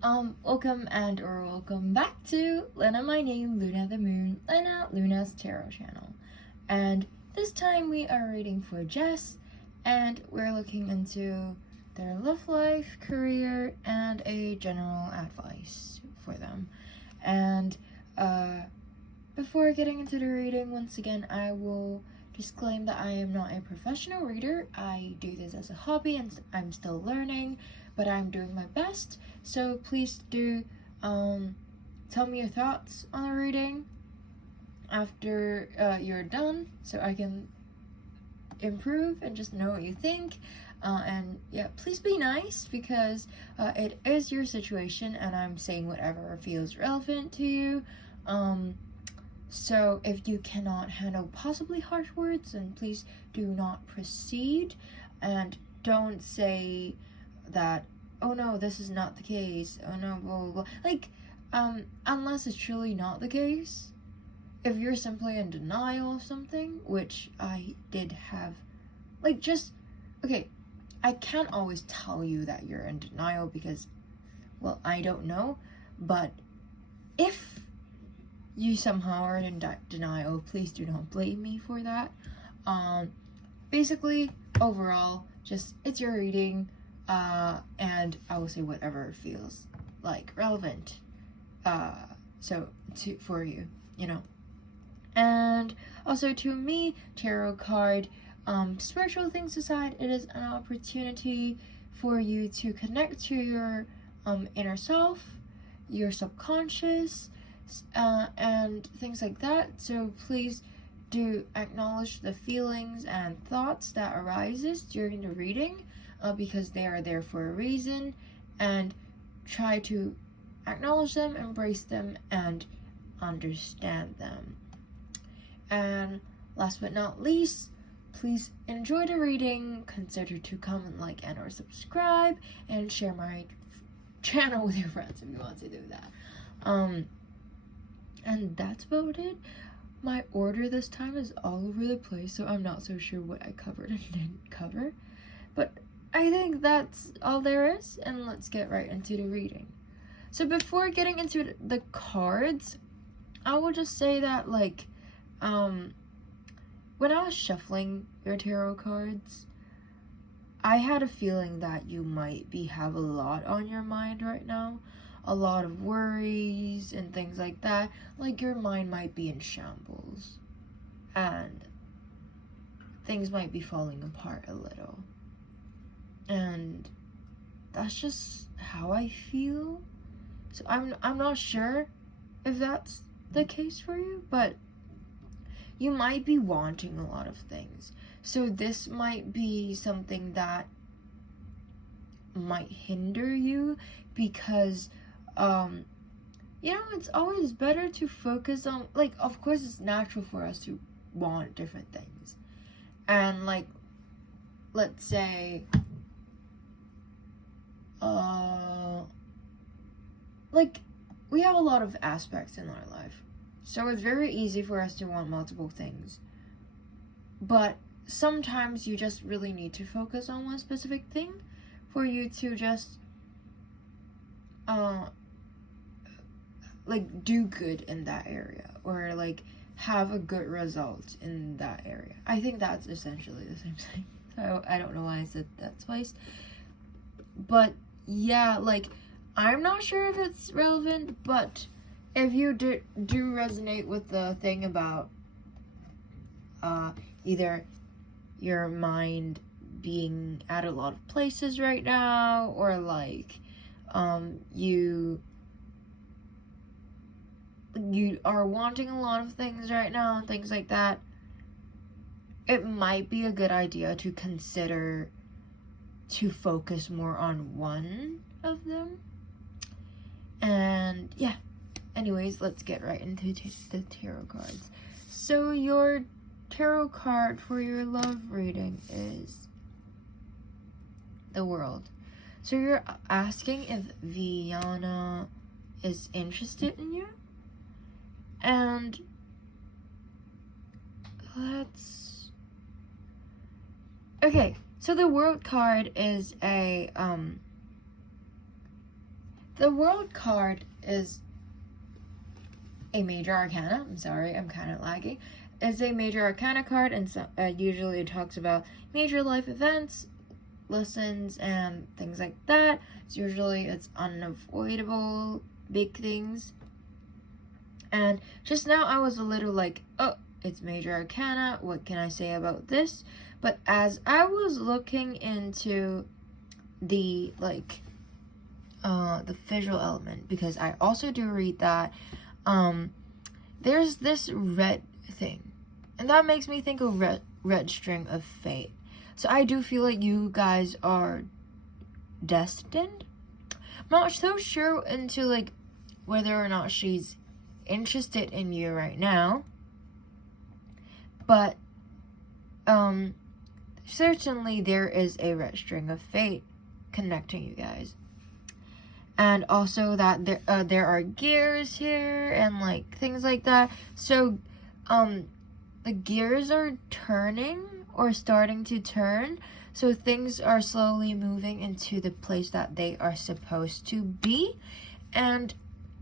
Welcome back to Lena, my name, Luna the Moon, Lena, Luna's Tarot channel. And this time we are reading for Jess, and we're looking into their love life, career, and a general advice for them. And before getting into the reading, once again, I will disclaim that I am not a professional reader. I do this as a hobby and I'm still learning, but I'm doing my best. So please do tell me your thoughts on the reading after you're done, so I can improve and just know what you think. And yeah, please be nice, because it is your situation and I'm saying whatever feels relevant to you. So if you cannot handle possibly harsh words, then please do not proceed, and don't say that, oh no, this is not the case, oh no, blah blah blah. Like, unless it's truly not the case. If you're simply in denial of something, which I did have, like, just, okay, I can't always tell you that you're in denial because, well, I don't know, but if you somehow are in denial, please do not blame me for that. Basically, overall, just, it's your reading, and I will say whatever feels like relevant, for you, you know. And also, to me, tarot card, spiritual things aside, it is an opportunity for you to connect to your inner self, your subconscious, and things like that. So please do acknowledge the feelings and thoughts that arises during the reading, because they are there for a reason, and try to acknowledge them, embrace them, and understand them. And last but not least, please enjoy the reading, consider to comment, like, and or subscribe, and share my channel with your friends if you want to do that. And that's about it. My order this time is all over the place, so I'm not so sure what I covered and didn't cover. But I think that's all there is, and let's get right into the reading. So before getting into the cards, I will just say that, like, when I was shuffling your tarot cards, I had a feeling that you might have a lot on your mind right now. A lot of worries and things like that. Like, your mind might be in shambles, and things might be falling apart a little. And that's just how I feel. So I'm not sure if that's the case for you, but you might be wanting a lot of things. So this might be something that might hinder you, because you know, it's always better to focus on, like, of course it's natural for us to want different things, and, like, let's say like, we have a lot of aspects in our life, so it's very easy for us to want multiple things, but sometimes you just really need to focus on one specific thing for you to just like, do good in that area, or like have a good result in that area. I think that's essentially the same thing. So I don't know why I said that twice. But yeah, like, I'm not sure if it's relevant, but if you do resonate with the thing about either your mind being at a lot of places right now, or like you are wanting a lot of things right now and things like that, it might be a good idea to consider to focus more on one of them. And yeah, anyways, let's get right into the tarot cards. So your tarot card for your love reading is the World. So you're asking if Viana is interested in you, and okay, so the World card is a the World card is a major arcana. I'm sorry, I'm kind of lagging. It's a major arcana card, and so, usually it talks about major life events, lessons, and things like that. It's unavoidable big things. And just now I was a little like, oh, it's major arcana, what can I say about this? But as I was looking into the the visual element, because I also do read that, there's this red thing, and that makes me think of red string of fate. So I do feel like you guys are destined. I'm not so sure into like whether or not she's interested in you right now, but certainly there is a red string of fate connecting you guys. And also that there are gears here and like things like that. So the gears are turning or starting to turn, so things are slowly moving into the place that they are supposed to be. And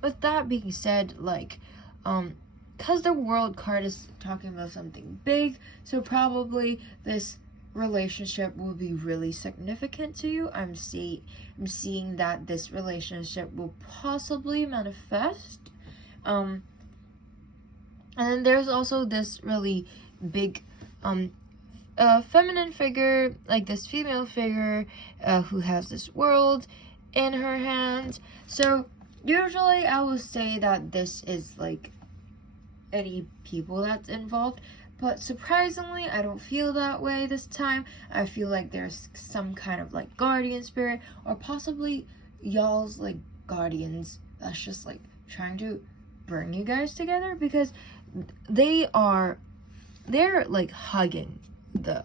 with that being said, like because the World card is talking about something big, so probably this relationship will be really significant to you. I'm seeing that this relationship will possibly manifest. And then there's also this really big feminine figure, like this female figure who has this world in her hands. So usually I would say that this is like any people that's involved, but surprisingly I don't feel that way this time. I feel like there's some kind of like guardian spirit, or possibly y'all's like guardians that's just like trying to bring you guys together, because they're like hugging the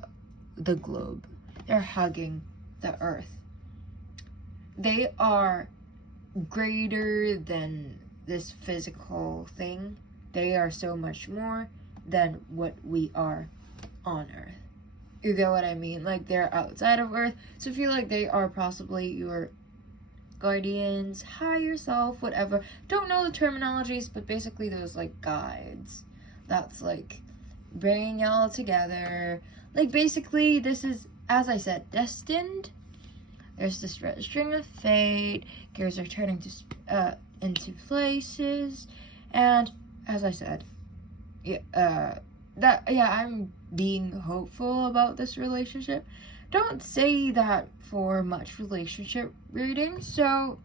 globe. They're hugging the earth. They are greater than this physical thing. They are so much more than what we are on earth. You get what I mean? Like they're outside of earth. So I feel like they are possibly your guardians, higher self, whatever. Don't know the terminologies, but basically those like guides. That's like bringing y'all together. Like basically this is, as I said, destined. There's this red string of fate. Gears are turning to into places, and as I said, I'm being hopeful about this relationship. Don't say that for much relationship reading. So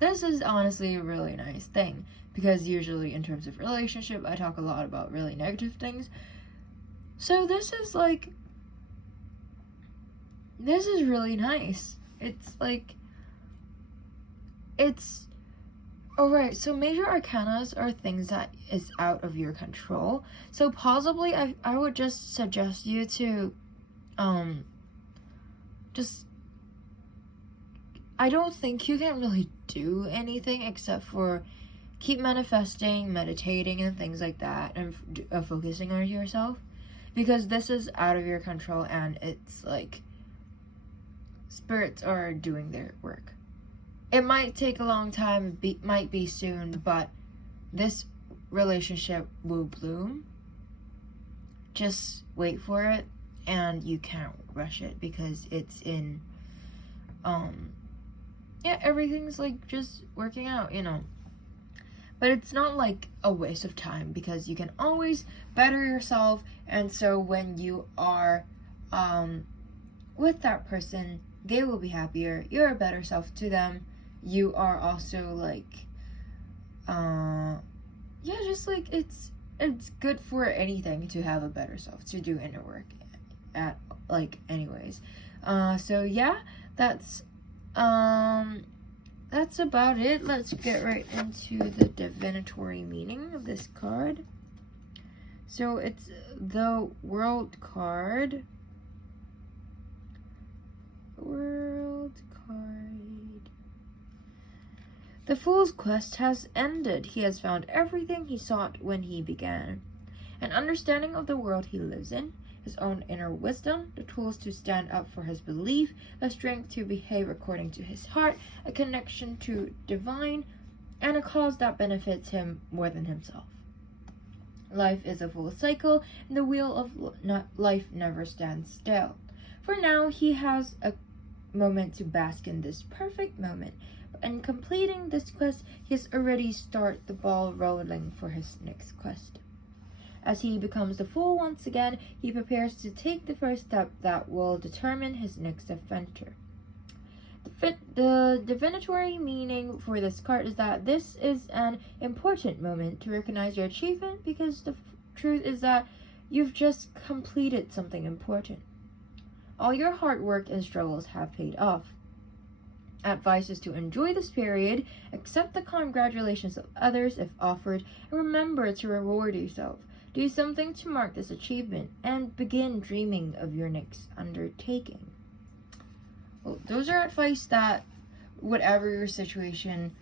this is honestly a really nice thing, because usually in terms of relationship I talk a lot about really negative things. So this is really nice. It's alright. So major arcanas are things that is out of your control. So possibly I would just suggest you to I don't think you can really do anything except for keep manifesting, meditating, and things like that, and focusing on yourself, because this is out of your control, and it's like spirits are doing their work. It might take a long time, might be soon, but this relationship will bloom. Just wait for it, and you can't rush it, because it's in everything's like just working out, but it's not like a waste of time, because you can always better yourself. And so when you are with that person, they will be happier. You're a better self to them. You are also like just like it's good for anything to have a better self, to do inner work at like anyways. So yeah, that's about it. Let's get right into the divinatory meaning of this card. So it's the World card. World card. The Fool's quest has ended. He has found everything he sought when he began. An understanding of the world he lives in, his own inner wisdom, the tools to stand up for his belief, the strength to behave according to his heart, a connection to divine, and a cause that benefits him more than himself. Life is a full cycle, and the wheel of life never stands still. For now, he has a moment to bask in this perfect moment. In completing this quest, he has already started the ball rolling for his next quest. As he becomes the Fool once again, he prepares to take the first step that will determine his next adventure. The divinatory meaning for this card is that this is an important moment to recognize your achievement, because the truth is that you've just completed something important. All your hard work and struggles have paid off. Advice is to enjoy this period, accept the congratulations of others if offered, and remember to reward yourself. Do something to mark this achievement, and begin dreaming of your next undertaking. Well, those are advice that, whatever your situation,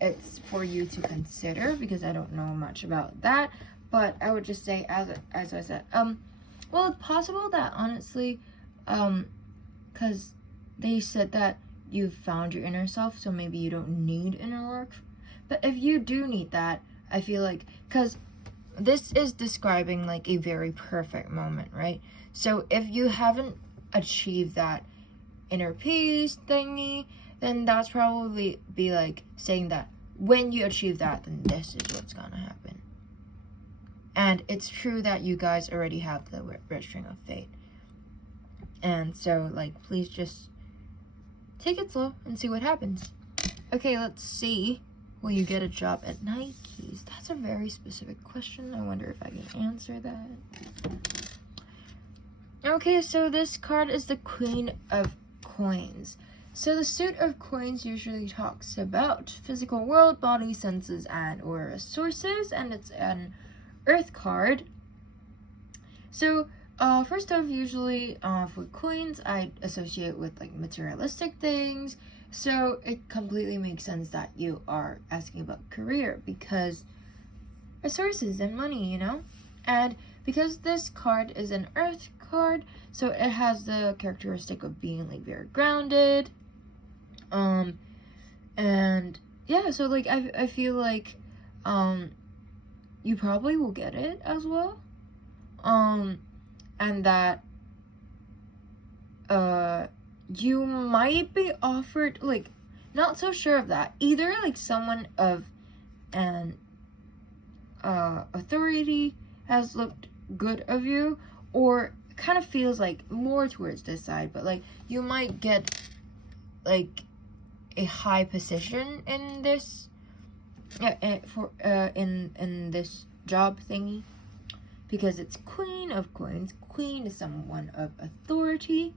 it's for you to consider, because I don't know much about that. But I would just say, as I said, well, it's possible that honestly, because they said that you've found your inner self, so maybe you don't need inner work. But if you do need that, I feel like, because this is describing like a very perfect moment, right? So if you haven't achieved that inner peace thingy, then that's probably be like saying that when you achieve that, then this is what's gonna happen. And it's true that you guys already have the red string of fate. And so, like, please just take it slow and see what happens. Okay, let's see. Will you get a job at Nike's? That's a very specific question. I wonder if I can answer that. Okay, so this card is the Queen of Coins. So the suit of coins usually talks about physical world, body, senses, and or sources, and it's an Earth card. So first off, usually for coins, I associate with like materialistic things. So it completely makes sense that you are asking about career, because resources and money, you know? And because this card is an Earth card, so it has the characteristic of being like very grounded. And yeah, so like I feel like you probably will get it as well. And that you might be offered, like, not so sure of that. Either like someone of an authority has looked good of you, or kind of feels like more towards this side, but like you might get like a high position in this in this job thingy, because it's Queen of Coins. Queen is someone of authority,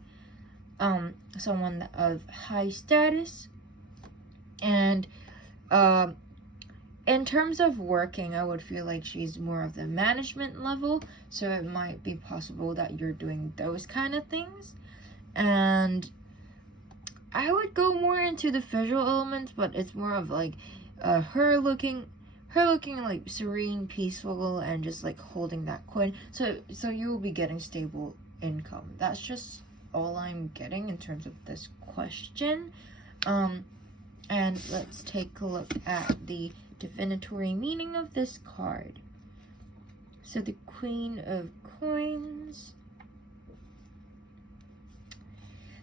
someone of high status, and in terms of working, I would feel like she's more of the management level, so it might be possible that you're doing those kind of things. And I would go more into the visual elements, but it's more of like her looking like serene, peaceful, and just like holding that coin. So you will be getting stable income. That's just all I'm getting in terms of this question. And let's take a look at the divinatory meaning of this card. So the Queen of Coins.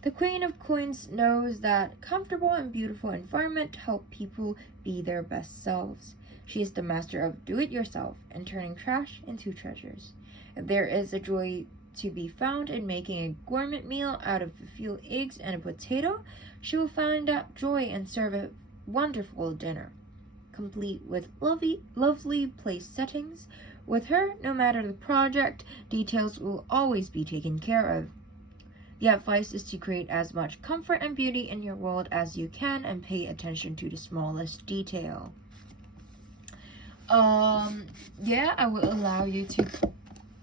The Queen of Coins knows that comfortable and beautiful environment help people be their best selves. She is the master of do-it-yourself and turning trash into treasures. If there is a joy to be found in making a gourmet meal out of a few eggs and a potato, she will find that joy and serve a wonderful dinner, complete with lovely place settings. With her, no matter the project, details will always be taken care of. The advice is to create as much comfort and beauty in your world as you can, and pay attention to the smallest detail. Yeah, I will allow you to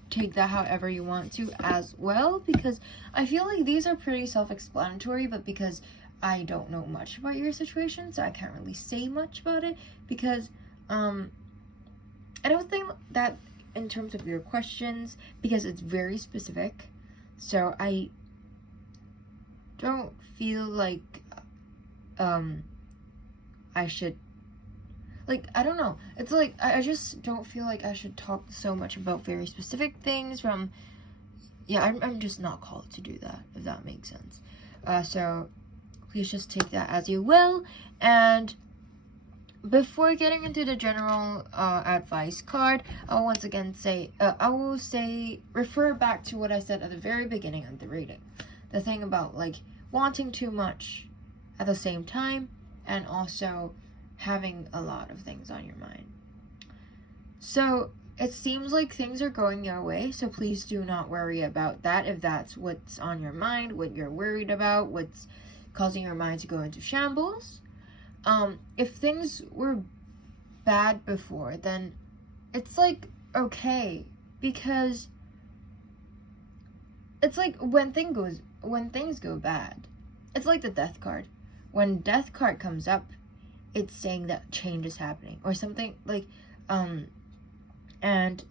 take that however you want to as well, because I feel like these are pretty self-explanatory, but because I don't know much about your situation, so I can't really say much about it, because I don't think that in terms of your questions, because it's very specific. So I don't feel like I should, like, I don't know. It's like, I just don't feel like I should talk so much about very specific things from, yeah, I'm just not called to do that, if that makes sense. So please just take that as you will. And before getting into the general advice card, I'll once again say, refer back to what I said at the very beginning of the reading. The thing about, like, wanting too much at the same time, and also having a lot of things on your mind. So it seems like things are going your way, so please do not worry about that if that's what's on your mind, what you're worried about, what's causing your mind to go into shambles. If things were bad before, then it's like okay, because it's like when things go bad, it's like the death card. When death card comes up, it's saying that change is happening or something, like and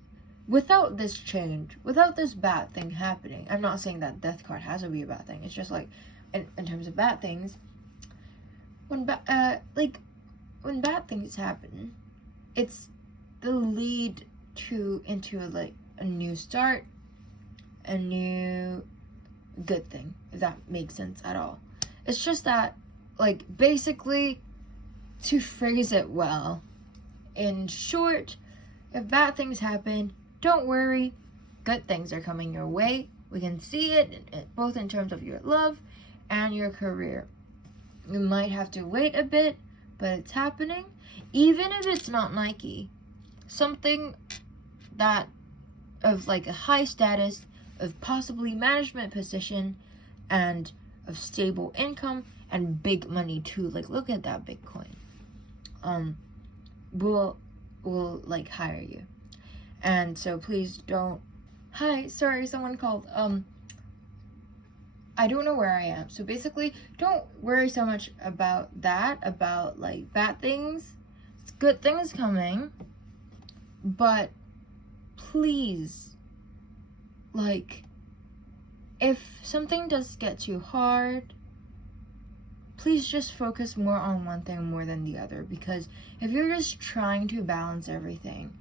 without this change, without this bad thing happening, I'm not saying that death card has to be a bad thing. It's just like in terms of bad things, when bad things happen, it's the lead into like a new start, a new good thing, if that makes sense at all. It's just that, like, basically, to phrase it well, in short, if bad things happen, don't worry, good things are coming your way. We can see it both in terms of your love and your career. You might have to wait a bit, but it's happening. Even if it's not Nike, something that of like a high status, of possibly management position, and of stable income and big money too. Like, look at that Bitcoin. Will like hire you. And so please don't. Hi, sorry, someone called. I don't know where I am. So basically, don't worry so much about that, about like bad things. It's good things coming. But please, like, if something does get too hard, please just focus more on one thing more than the other. Because if you're just trying to balance everything,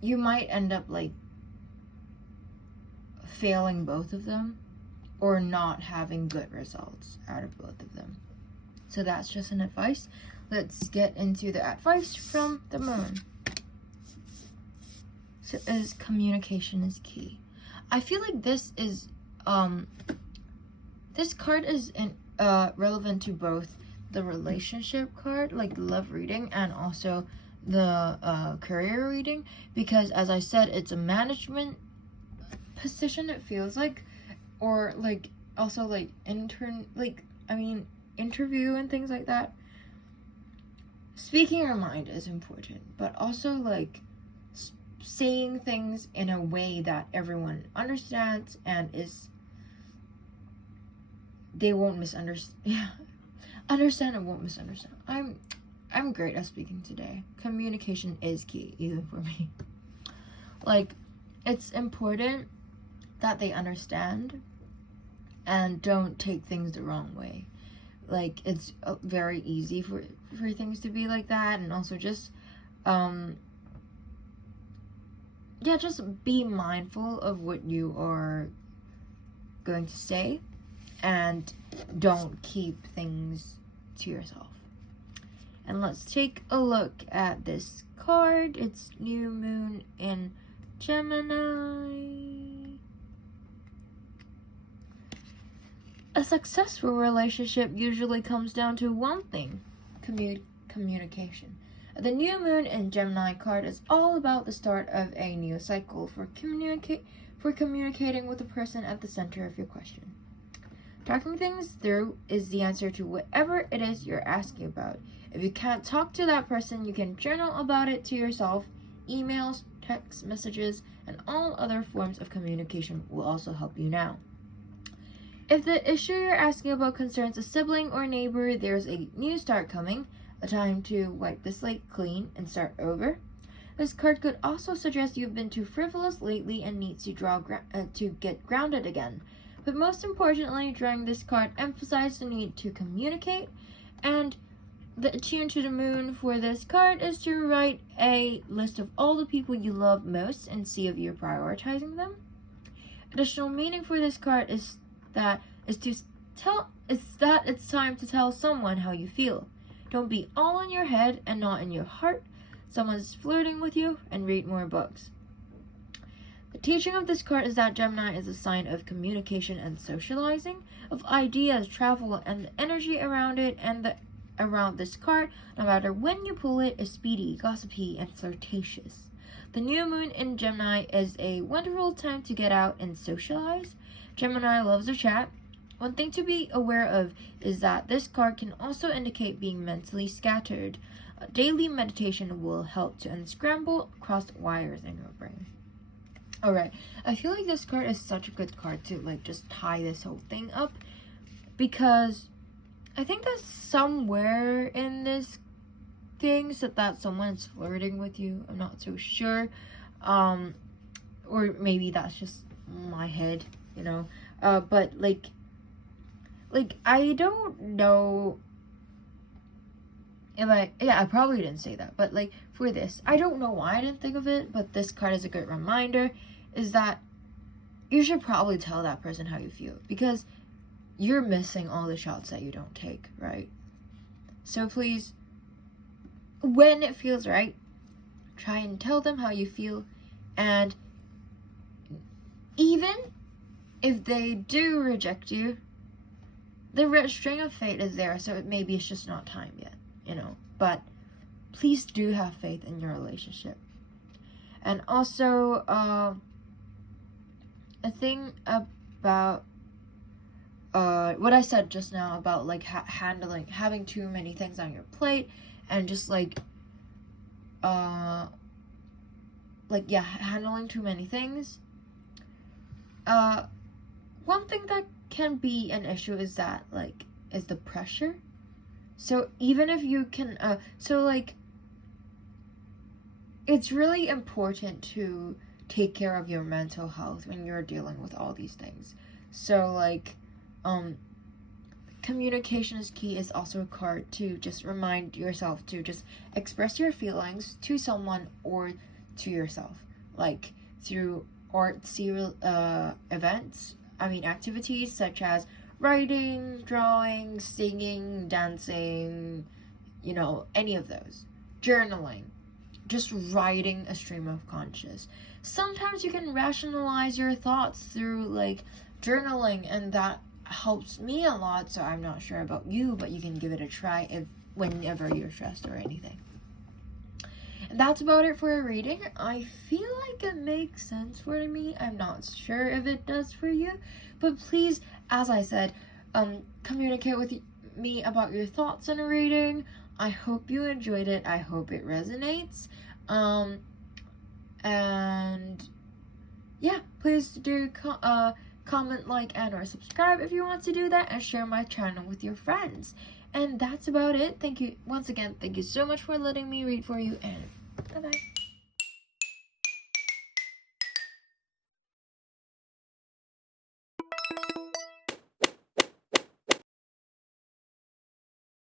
you might end up like failing both of them, or not having good results out of both of them. So that's just an advice. Let's get into the advice from the moon. So communication is key. I feel like this is this card is relevant to both the relationship card, like love reading, and also the career reading, because as I said, it's a management position, it feels like, or like also like interview and things like that. Speaking your mind is important, but also like saying things in a way that everyone understands and they won't misunderstand. Yeah, understand and won't misunderstand. I'm great at speaking today. Communication is key, even for me. Like, it's important that they understand and don't take things the wrong way. Like, it's very easy for things to be like that, and also just just be mindful of what you are going to say, and don't keep things to yourself. And let's take a look at this card. It's new moon in Gemini. A successful relationship usually comes down to one thing: communication. The new moon in Gemini card is all about the start of a new cycle for communicating with the person at the center of your question. Talking things through is the answer to whatever it is you're asking about. If you can't talk to that person, you can journal about it to yourself. Emails, text messages, and all other forms of communication will also help you now. If the issue you're asking about concerns a sibling or neighbor, there's a new start coming, a time to wipe the slate clean and start over. This card could also suggest you've been too frivolous lately and need to to get grounded again. But most importantly, drawing this card emphasizes the need to communicate, and the attune to the moon for this card is to write a list of all the people you love most and see if you're prioritizing them. Additional meaning for this card is that it's time to tell someone how you feel. Don't be all in your head and not in your heart. Someone's flirting with you, and read more books. The teaching of this card is that Gemini is a sign of communication and socializing, of ideas, travel, and the energy around it, and around this card, no matter when you pull it, is speedy, gossipy, and flirtatious. The new moon in Gemini is a wonderful time to get out and socialize. Gemini loves a chat. One thing to be aware of is that this card can also indicate being mentally scattered. Daily meditation will help to unscramble crossed wires in your brain. Alright, I feel like this card is such a good card to like just tie this whole thing up, because I think that somewhere in this thing said that someone's flirting with you. I'm not so sure. Or maybe that's just my head, you know. But like I don't know if I probably didn't say that, but like for this, I don't know why I didn't think of it, but this card is a good reminder, is that you should probably tell that person how you feel, because you're missing all the shots that you don't take, right? So please, when it feels right, try and tell them how you feel, and even if they do reject you, the red string of fate is there, so maybe it's just not time yet, you know. But please do have faith in your relationship. And also, a thing about what I said just now about like having too many things on your plate, and just handling too many things. One thing that can be an issue is that is the pressure. So even if you can it's really important to take care of your mental health when you're dealing with all these things. So communication is key is also a card to just remind yourself to just express your feelings to someone or to yourself, like through artsy activities such as writing, drawing, singing, dancing, any of those. Journaling, just writing a stream of conscious. Sometimes you can rationalize your thoughts through journaling, and that helps me a lot. So I'm not sure about you, but you can give it a try whenever you're stressed or anything. And that's about it for a reading. I feel like it makes sense for me. I'm not sure if it does for you, but please, as I said, communicate with me about your thoughts on a reading. I hope you enjoyed it. I hope it resonates. And yeah, please do comment, and or subscribe if you want to do that, and share my channel with your friends. And that's about it. Thank you once again. Thank you so much for letting me read for you, and bye bye.